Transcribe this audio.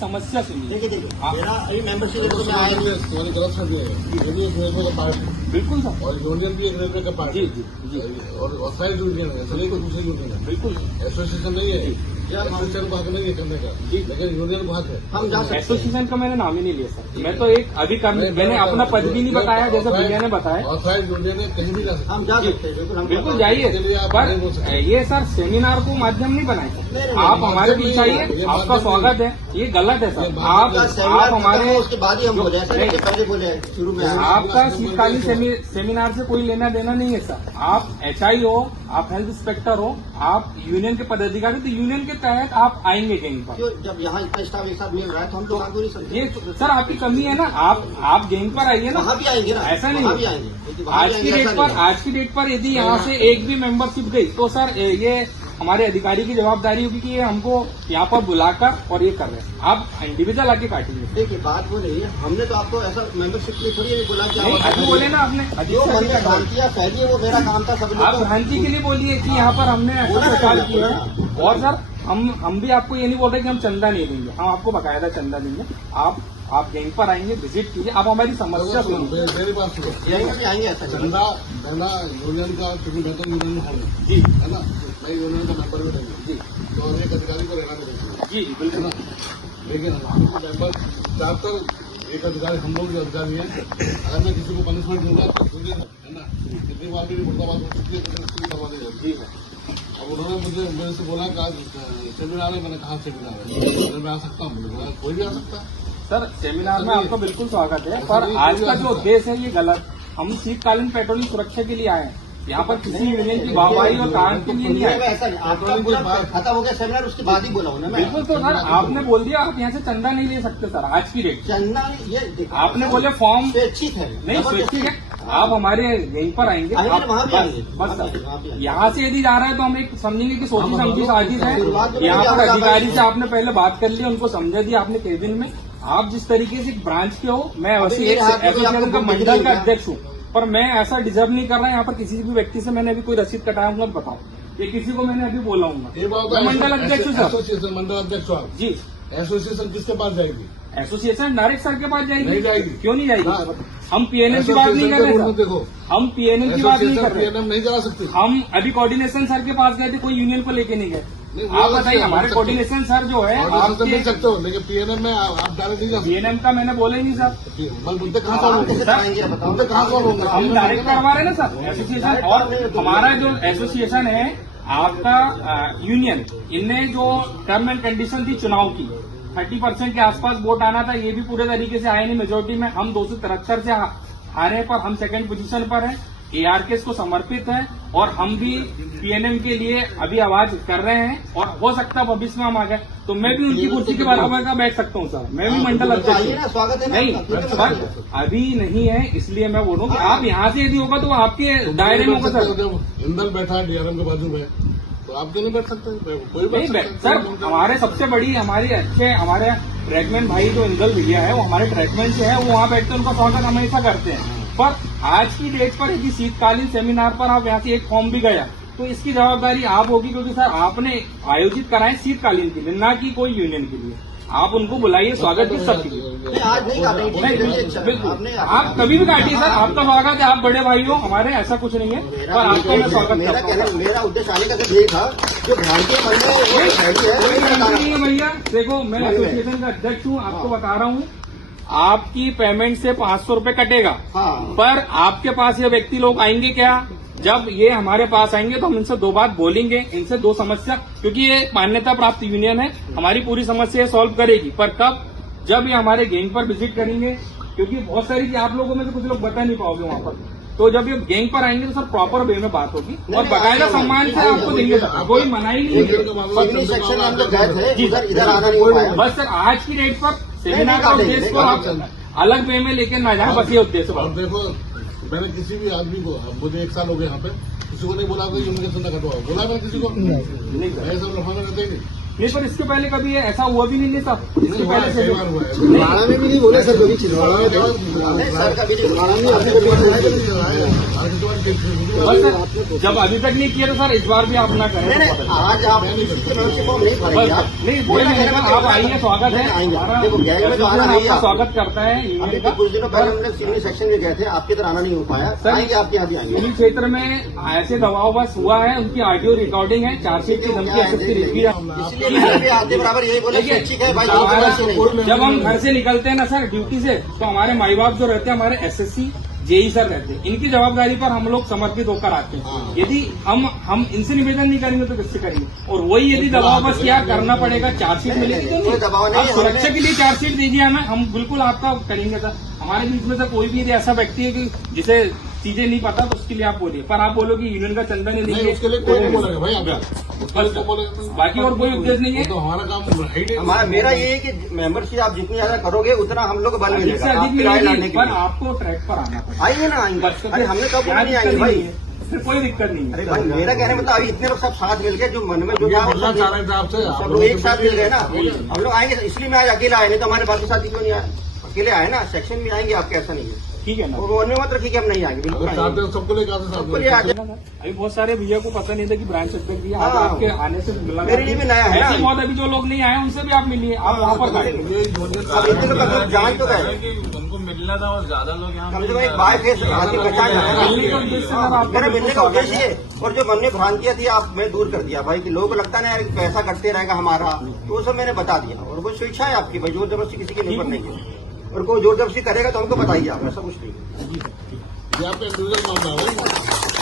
समस्या सुनिए। देखिए मेरा अभी मेंबरशिप लेटर में आया है। तुम्हारी गलत समझ है ये भी एक रेलवे का पार्ट है बिल्कुल सर। और यूनियन भी एक रेलवे का पार्ट है। जी जी और ऑथराइज यूनियन है, इसलिए कोई दूसरी यूनियन है, बिल्कुल एसोसिएशन नहीं है। एसोसिएशन को हक नहीं है करने का, लेकिन यूनियन को हक है। हम जा सकते हैं। एसोसिएशन का मैंने नाम ही नहीं लिया सर। मैं तो एक अधिकारी, मैंने अपना पद भी नहीं बताया जैसा भैया ने बताया। ऑथराइज यूनियन है, कहीं भी जा सकते हम जा सकते हैं बिल्कुल जाइए, पर ये सर सेमिनार को माध्यम नहीं बनाए। आप हमारे बीच आइए, आपका स्वागत है। ये गलत है सर। आप हमारे उसके बाद ही हम बोले पहले बोले शुरू में आपका शीतकालीन सेमिनार से कोई लेना देना नहीं है सर। आप HI हो, आप हेल्थ इंस्पेक्टर हो, आप यूनियन के पदाधिकारी, तो यूनियन के तहत आप आएंगे कहीं पर। जब यहाँ इतना स्टाफ एक साथ मिल रहा है तो हम तो आगे नहीं सकते। ये सर आपकी कमी है ना। आप गेंग पर आइए ना। वहाँ भी आएंगे ना, ऐसा नहीं भी है। आएंगे। आज की डेट पर यदि यहाँ से एक भी मेंबरशिप गई तो सर ये हमारे अधिकारी की जवाबदारी होगी कि ये हमको यहाँ पर बुलाकर और ये कर रहे हैं। आप इंडिविजुअल आके काटेंगे। देखिए बात वो नहीं है, हमने तो आपको ऐसा मेंबरशिप के लिए थोड़ी नहीं बोला कि अभी बोले ना आपने जो मन में भ्रांतियाँ फैली है वो मेरा काम था। सब आप भ्रांति के लिए बोलिए कि यहाँ पर हमने ऐसा प्रचार किया है। और सर हम भी आपको ये नहीं बोल रहे कि हम चंदा नहीं देंगे, हम आपको बकायदा चंदा देंगे। आप गैंग पर आएंगे, विजिट कीजिए, आप हमारी समस्या सुनिए। मेरी बात सुनो, आएंगे ऐसा चंदा देना यूनियन का, क्योंकि मैं तो यूनियन में हूँ जी, है ना, मैं यूनियन का मेंबर भी नहीं जी, तो एक अधिकारी को रहना नहीं जी बिल्कुल ना। लेकिन हम मेंबर ज्यादातर एक अधिकारी, हम लोग जो अधिकारी हैं, अगर मैं किसी को पनिशमेंट दूंगा तो सुनिए है ना, कितनी बार भी मुर्दाबाद हो सकती है तो करवा दी जाएगी। अब उन्होंने मेरे से बोला कि आज सेमिनार है, मैंने कहा सेमिनार है, मैं आ सकता हूँ, मुझे बोला कोई भी आ सकता है सर। सेमिनार में आपका बिल्कुल स्वागत है, पर आज का जो उद्देश्य है ये गलत। हम शीतकालीन पेट्रोलिंग सुरक्षा के लिए आए हैं, यहाँ पर किसी यूनियन की वाहवाही और कारण के लिए नहीं आए। ऐसा नहीं, आपका पूरा खत्म हो गया सेमिनार, उसके बाद ही बोला हूँ ना मैं। बिल्कुल, तो सर आपने बोल दिया आप यहाँ से चंदा नहीं ले सकते सर आज की डेट। चंदा ये आपने बोले फॉर्म स्वैच्छिक है, नहीं, स्वैच्छिक है। आप हमारे यहीं पर आएंगे, वहाँ भी आएंगे। बस सर यहाँ से यदि जा रहा है तो हम एक समझेंगे कि सोची समझी साजिश है। यहाँ पर अधिकारी से आपने पहले बात कर ली, उनको समझा दिया आपने केबिन में। आप जिस तरीके से ब्रांच के हो, मैं वैसे एक एसोसिएशन का मंडल का अध्यक्ष हूँ, पर मैं ऐसा डिजर्व नहीं कर रहा। यहाँ पर किसी भी व्यक्ति से मैंने अभी कोई रसीद कटाया हूँ बताओ, ये किसी को मैंने अभी बोला हूँ। मंडल अध्यक्ष हूँ सर। एसोसिएशन मंडल अध्यक्ष जी। एसोसिएशन किसके पास जाएगी? एसोसिएशन डायरेक्ट सर के पास जाएगी। नहीं जाएगी। क्यों नहीं जाएगी? हम PNM की बात नहीं कर रहे। देखो, हम PNM की बात नहीं कर रहे। PNM नहीं चला सकती। हम अभी कोऑर्डिनेशन सर के पास गए थे, कोई यूनियन को लेके नहीं गए। आप बताइए, हमारे कोऑर्डिनेशन सर जो है आप मिल सकते हो, लेकिन PNM में आप डायरेक्ट नहीं जा सकते। PNM का मैंने बोला ही नहीं सर। मुद्दे कहाँ सॉल्व होंगे? कहाँ सॉल्व होंगे? हम डायरेक्ट करवा रहे हैं ना सर एसोसिएशन। और हमारा जो एसोसिएशन है आपका यूनियन, इनने जो टर्म एंड कंडीशन थी चुनाव की, 30% के आसपास वोट आना था, ये भी पूरे तरीके से आया नहीं मेजोरिटी में। हम 273 से आ रहे हैं, पर हम सेकंड पोजीशन पर हैं। ARKS को समर्पित है और हम भी PNM के लिए अभी आवाज कर रहे हैं, और हो सकता है भविष्य में हम आ गए तो मैं भी उनकी कुर्सी के बराबर का बैठ सकता हूँ सर। मैं भी मंडल अध्यक्ष हूँ। नहीं, पर अभी नहीं है, इसलिए मैं बोलूँ कि आप यहाँ से यदि होगा तो आपके दायरे में होगा सर। इंदल बैठा है DRM के बाजू में, तो आप क्यों नहीं बैठ सकते? कोई नहीं सर, हमारे सबसे बड़ी हमारे ट्रैकमैन भाई जो इंदल भैया है, वो हमारे ट्रैकमैन से है, वो वहाँ बैठते उनका स्वागत हमेशा करते हैं। पर आज की डेट पर यदि शीतकालीन सेमिनार पर आप यहाँ से एक फॉर्म भी गया तो इसकी जवाबदारी आप होगी, क्योंकि सर आपने आयोजित कराए शीतकालीन के लिए, ना कि कोई यूनियन के लिए। आप उनको बुलाइए, स्वागत भी सब कीजिए। आज नहीं, बिल्कुल आप कभी भी काटिए सर, आपका स्वागत है, आप बड़े भाई हो हमारे, ऐसा कुछ नहीं है। पर आपका मैं स्वागत करता हूँ। मेरा उद्देश्य आने का सिर्फ यही था, जो भ्रांतियाँ नहीं है भैया। देखो, मैं एसोसिएशन का अध्यक्ष हूँ, आपको बता रहा हूँ, आपकी पेमेंट से 500 रुपए कटेगा। पर आपके पास ये व्यक्ति लोग आएंगे क्या? जब ये हमारे पास आएंगे तो हम इनसे 2 बात बोलेंगे, इनसे 2 समस्या, क्योंकि ये मान्यता प्राप्त यूनियन है, हमारी पूरी समस्या सॉल्व करेगी। पर कब? जब ये हमारे गैंग पर विजिट करेंगे, क्योंकि बहुत सारी आप लोगों में से कुछ लोग बता नहीं पाओगे वहाँ पर। तो जब ये गैंग पर आएंगे तो सर प्रॉपर वे में बात होगी और बाकायदा सम्मान से आपको देंगे सर, कोई मनाही नहीं है। बस सर आज की डेट पर सेमिनार का उद्देश्य को आप अलग वे में लेके ना जाए, बस ये उद्देश्य। देखो, मैंने किसी भी आदमी को, मुझे 1 साल हो गया यहाँ पे, किसी को नहीं बोला कि यूनियन का चंदा कटवाओ, बोला मैंने किसी को नहीं, सब लफाना रहते ही नहीं। नहीं, पर इसके पहले कभी ऐसा हुआ भी नहीं था। इसके पहले से कई बार हुआ है। छिंदवाड़ा में भी नहीं बोले सर, कभी छिंदवाड़ा में नहीं सर, कभी छिंदवाड़ा में आपने कभी बस जब अभी तक नहीं किया तो सर इस बार भी आप ना करें। आज आप मेंबरशिप फॉर्म नहीं भरेंगे आप। नहीं कोई नहीं, आप आइए, स्वागत है। हमारा देखो, गैंग में तो आना नहीं है आपका आप। स्वागत करता है अभी यूनियन तो का। कुछ दिनों पहले हम लोग सीनियर सेक्शन में गए थे, आपकी तरह आना नहीं हो पाया। सर, आएंगे आपके यहाँ भी आएंगे। यूनियन क्षेत्र में ऐसे दबाव बस हुआ है, उनकी आरटीओ रिकॉर्डिंग है, चार्जशीट की धमकी एसएसपी लिखी है। इसलिए मैंने भी आते बराबर यही बोला कि ठीक है भाई, जो बोला सो नहीं। जब हम घर से निकलते हैं ना सर ड्यूटी से, तो हमारे माई बाप जो रहते हैं, हमारे एसएससी जेई सर रहते हैं, इनकी जवाबदारी पर हम लोग समर्पित होकर आते हैं। यदि हम इनसे निवेदन नहीं करेंगे तो किससे करेंगे? और वही यदि दबाव बस क्या करना पड़ेगा, चार्जशीट मिलेगी तो कोई दबाव नहीं। नहीं, आप सुरक्षा के लिए चार्जशीट दीजिए हमें, हम बिल्कुल आपका करेंगे सर। हमारे बीच में से कोई भी ऐसा व्यक्ति है कि जिसे चीजें नहीं पता, तो उसके लिए आप बोलिए। पर आप बोलो कि यूनियन का चंदा नहीं नहीं, देंगे, उसके लिए कोई नहीं बोलेगा भाई, आप उसके लिए कोई बोलेगा। बाकी और कोई उद्देश्य नहीं है। तो हमारा काम है ही नहीं। हमारा मेरा ये है कि मेंबरशिप आप जितनी ज्यादा करोगे उतना हम लोग को बल अधिक मिलेगा से अधिक आपकी राय लाने मिलेगी, के पर लिए। आपको ट्रैक पर आना पड़ेगा। आएंगे ना आएंगे, बस, अरे हमने कब बोला नहीं आएंगे भाई। फिर कोई दिक्कत नहीं अरे है। भाई मेरा कहने मतलब अभी इतने लोग सब साथ मिल गए, जो मन में जो ये था वो मिलना सब चाह रहे थे आपसे, आप सब लोग लोग एक साथ मिल गए ना। हम लोग आएंगे, इसलिए मैं आज अकेला आया, नहीं तो हमारे बाकी साथी क्यों नहीं आए? अकेले आए ना, सेक्शन में आएंगे आपके, ऐसा नहीं है। ठीक है ना। और मन में मत रखिए कि हम नहीं आएंगे, बिल्कुल अगर चाहते आएंगे। हो सबको लेकर आते सबको लिए आ साथ जाए। अभी बहुत सारे भैया को पता नहीं था कि ब्रांच अध्यक्ष भी आज हाँ। आपके आने से मिला। मेरे लिए भी नया है ना। ऐसे बहुत अभी जो लोग नहीं आए उनसे भी आप मिलिए, आप वहाँ पर बैठिए। ये यूनियन अब इतने लोग हम जान तो गए, उनको मिलना था और ज्यादा लोग यहाँ कम से कम एक बाय फेस आदमी पहचान मिलने का उद्देश्य सर आपको मेरा मिलने का उद्देश्य ये, और जो मन में भ्रांतियां थी आप मैं दूर कर दिया भाई, कि लोगों को लगता नहीं यार कि पैसा कटते रहेगा हमारा, तो वो सब मैंने बता दिया। और वो स्वेच्छा है आपकी भाई, जोर जबरदस्ती किसी के ऊपर नहीं है। और कोई जोर जबरदस्ती करेगा तो हमको बताइए आप, ऐसा कुछ नहीं है। ये आपका इंडिविजुअल मामला है भाई।